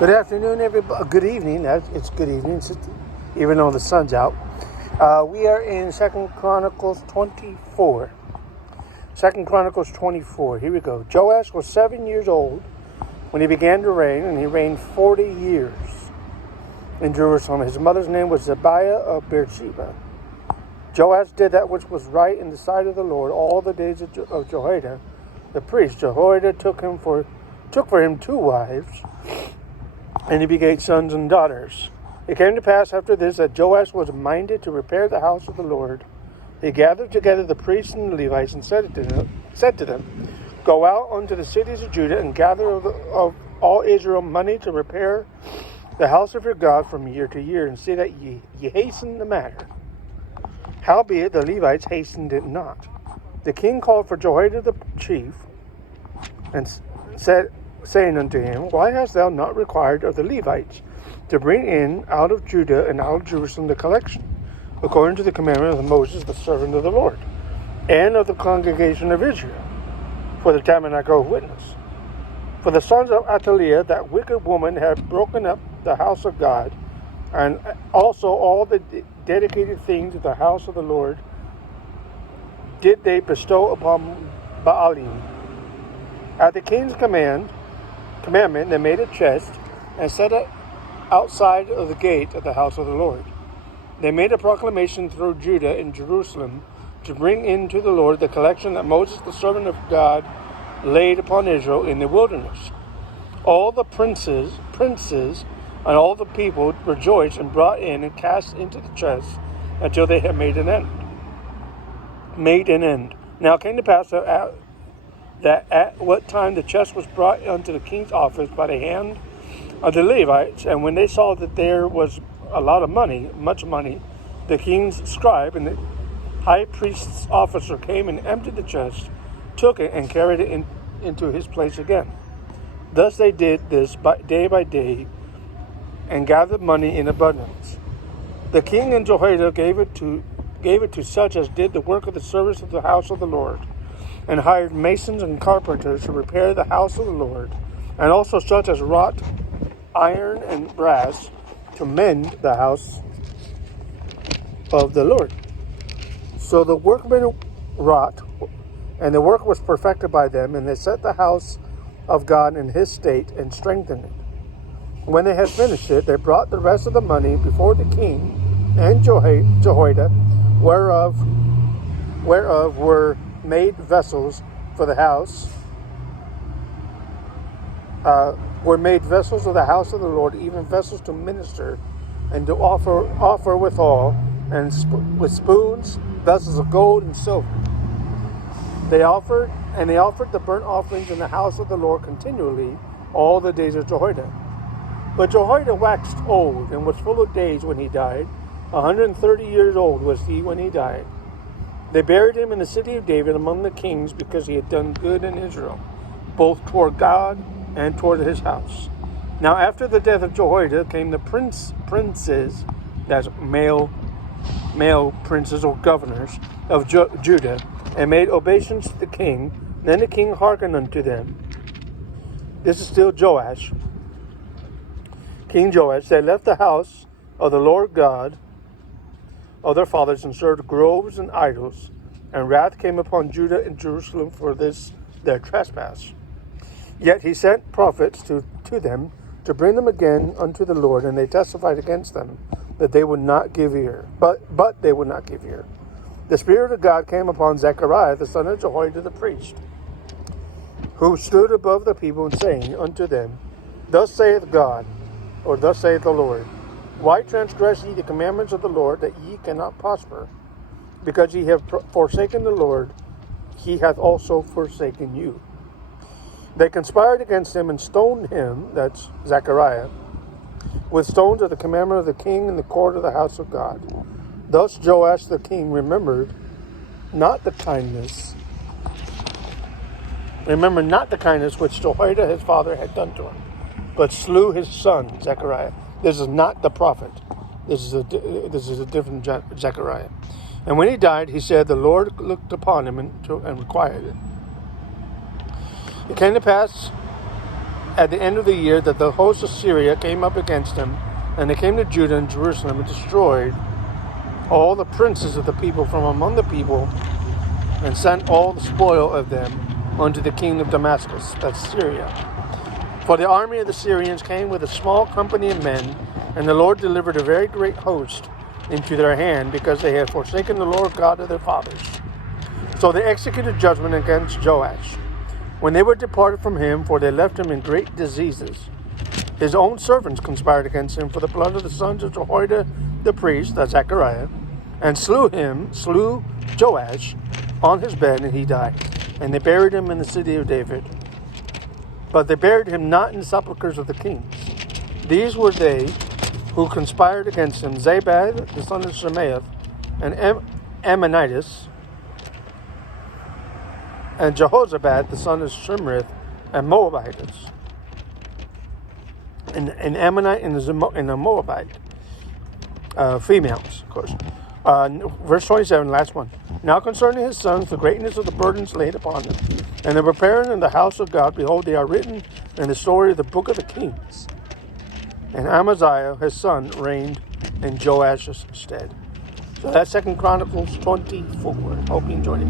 Good afternoon, everybody. Good evening. It's good evening, even though the sun's out. We are in 2 Chronicles 24. 2 Chronicles 24. Here we go. Joash was 7 years old when he began to reign, and he reigned 40 years in Jerusalem. His mother's name was Zebiah of Beersheba. Joash did that which was right in the sight of the Lord all the days of Jehoida, the priest. Jehoida took for him 2 wives, and he begat sons and daughters. It came to pass after this that Joash was minded to repair the house of the Lord. He gathered together the priests and the Levites and said to them, Go out unto the cities of Judah and gather of all Israel money to repair the house of your God from year to year, and see that ye hasten the matter. Howbeit the Levites hastened it not. The king called for Jehoida the chief, and said, saying unto him, Why hast thou not required of the Levites to bring in out of Judah and out of Jerusalem the collection, according to the commandment of Moses, the servant of the Lord, and of the congregation of Israel, for the tabernacle of witness? For the sons of Athaliah, that wicked woman, had broken up the house of God, and also all the dedicated things of the house of the Lord did they bestow upon Baalim. At the king's commandment, they made a chest and set it outside of the gate of the house of the Lord. They made a proclamation through Judah and Jerusalem to bring into the Lord the collection that Moses, the servant of God, laid upon Israel in the wilderness. All the princes, and all the people rejoiced and brought in and cast into the chest until they had made an end. Now it came to pass that at what time the chest was brought unto the king's office by the hand of the Levites, and when they saw that there was a lot of money, much money, the king's scribe and the high priest's officer came and emptied the chest, took it, and carried it into his place again. Thus they did this day by day, and gathered money in abundance. The king and Jehoiada gave it to such as did the work of the service of the house of the Lord, and hired masons and carpenters to repair the house of the Lord, and also such as wrought iron and brass to mend the house of the Lord. So the workmen wrought, and the work was perfected by them, and they set the house of God in his state and strengthened it. When they had finished it, they brought the rest of the money before the king and Jehoiada, whereof were made vessels for the house, were made vessels of the house of the Lord, even vessels to minister and to offer withal, and with spoons, vessels of gold and silver. They offered the burnt offerings in the house of the Lord continually all the days of Jehoiada. But Jehoiada waxed old and was full of days when he died. 130 years old was he when he died. They buried him in the city of David among the kings, because he had done good in Israel, both toward God and toward his house. Now after the death of Jehoiada came the princes, that's male princes or governors of Judah, and made obeisance to the king. Then the king hearkened unto them. This is still Joash. King Joash. They left the house of the Lord God of their fathers, and served groves and idols, and wrath came upon Judah and Jerusalem for this their trespass. Yet he sent prophets to them to bring them again unto the Lord, and they testified against them that they would not give ear. But they would not give ear. The Spirit of God came upon Zechariah, the son of Jehoiada the priest, who stood above the people, saying unto them, Thus saith God, or thus saith the Lord, Why transgress ye the commandments of the Lord, that ye cannot prosper? Because ye have forsaken the Lord, he hath also forsaken you. They conspired against him and stoned him, that's Zechariah, with stones of the commandment of the king in the court of the house of God. Thus Joash the king remembered not the kindness which Jehoiada his father had done to him, but slew his son Zechariah. This is not the prophet. This is a different Zechariah. And when he died, he said, The Lord looked upon him and required it. It came to pass at the end of the year that the host of Syria came up against him, and they came to Judah and Jerusalem and destroyed all the princes of the people from among the people, and sent all the spoil of them unto the king of Damascus, that's Syria. For the army of the Syrians came with a small company of men, and the Lord delivered a very great host into their hand, because they had forsaken the Lord God of their fathers. So they executed judgment against Joash, when they were departed from him, for they left him in great diseases. His own servants conspired against him for the blood of the sons of Jehoida the priest, that's Zechariah, and slew Joash on his bed, and he died. And they buried him in the city of David. But they buried him not in the sepulchres of the kings. These were they who conspired against him: Zabad, the son of Shemaeth, and Ammonitis, and Jehozabad, the son of Shimrith, and Moabites, and Ammonite and the Moabite females, of course. Verse 27, last one. Now concerning his sons, the greatness of the burdens laid upon them, and the preparing in the house of God, behold, they are written in the story of the book of the kings. And Amaziah, his son, reigned in Joash's stead. So that's 2 Chronicles 24. Hope you enjoyed it.